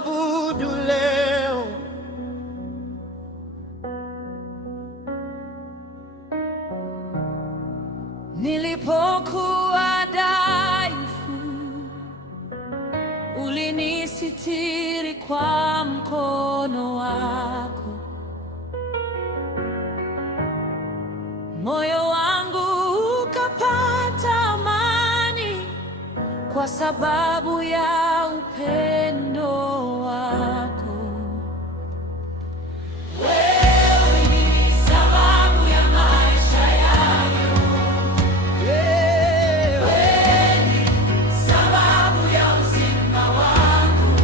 kuabudu leo. Nilipokuwa dhaifu, ulinisitiri kwa mkono wako. Moyo wangu ukapata amani kwa sababu ya upendo wako. Wewe ni sababu ya maisha yangu. Wewe ni sababu ya uzima wangu.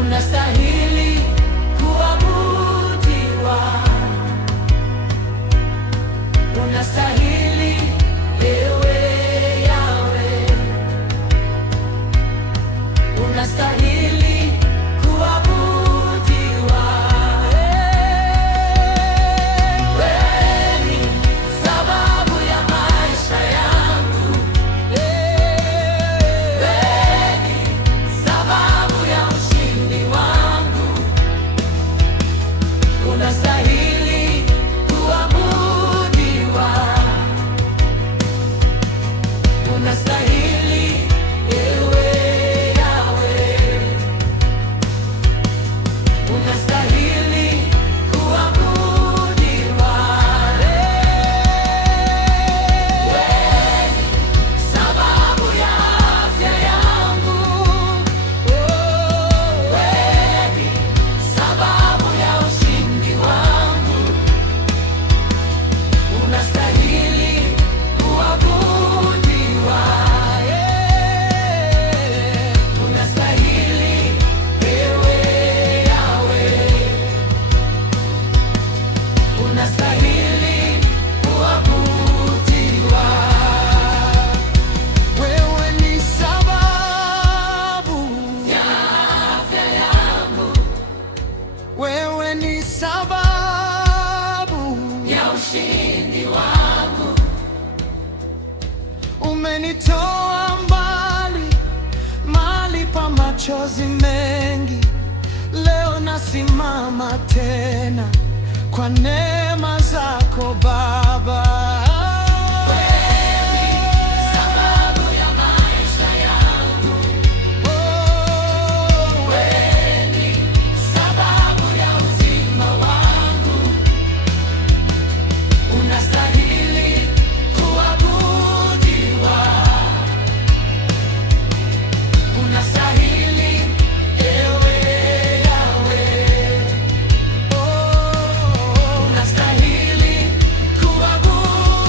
Unastahili kuabudiwa. Unastahili ewe Yahweh. Unastahili kuabudiwa. Wewe ni sababu ya maisha yangu. Wewe ni sababu ya ushindi wangu. Unastahili kuabudiwa. Unastahili ewe Yahweh. Unastahili kuabudiwa. Wewe ni sababu ya afya yangu. Wewe ni sababu ya ushindi wangu. Unastahili kuabudiwa. Unastahili ewe Yahweh. Unastahili kuabudiwa. Wewe ni sababu Ya afya yangu, wewe ni sababu ya ushindi wangu. umenitoa mbali, mahali pa machozi mengi. Leo nasimama tena kwa neema zako Baba. Sababu ya maisha yangu. Wewe ni sababu ya uzima wangu. Unastahili kuabudiwa. Unastahili ewe Yahweh. Unastahili kuabudiwa.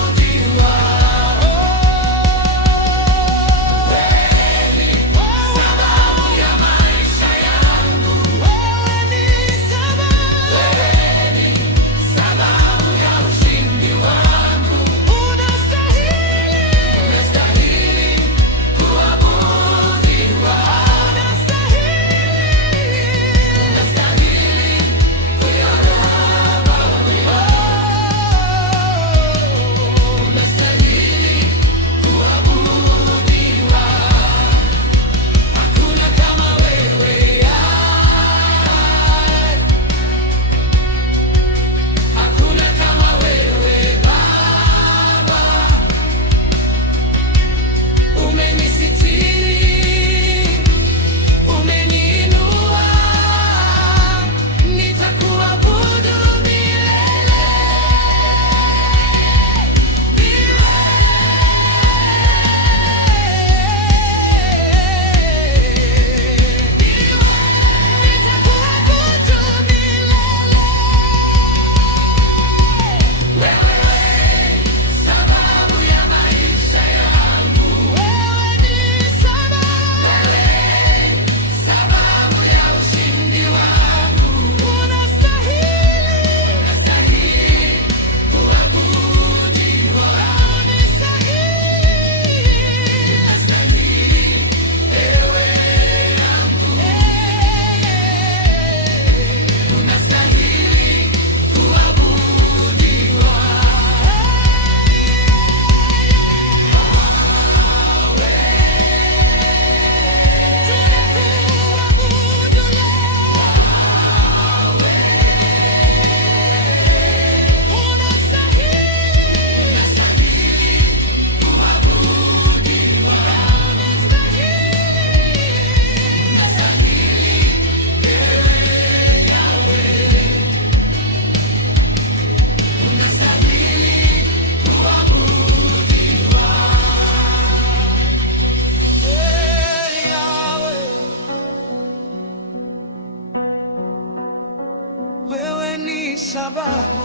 Baba.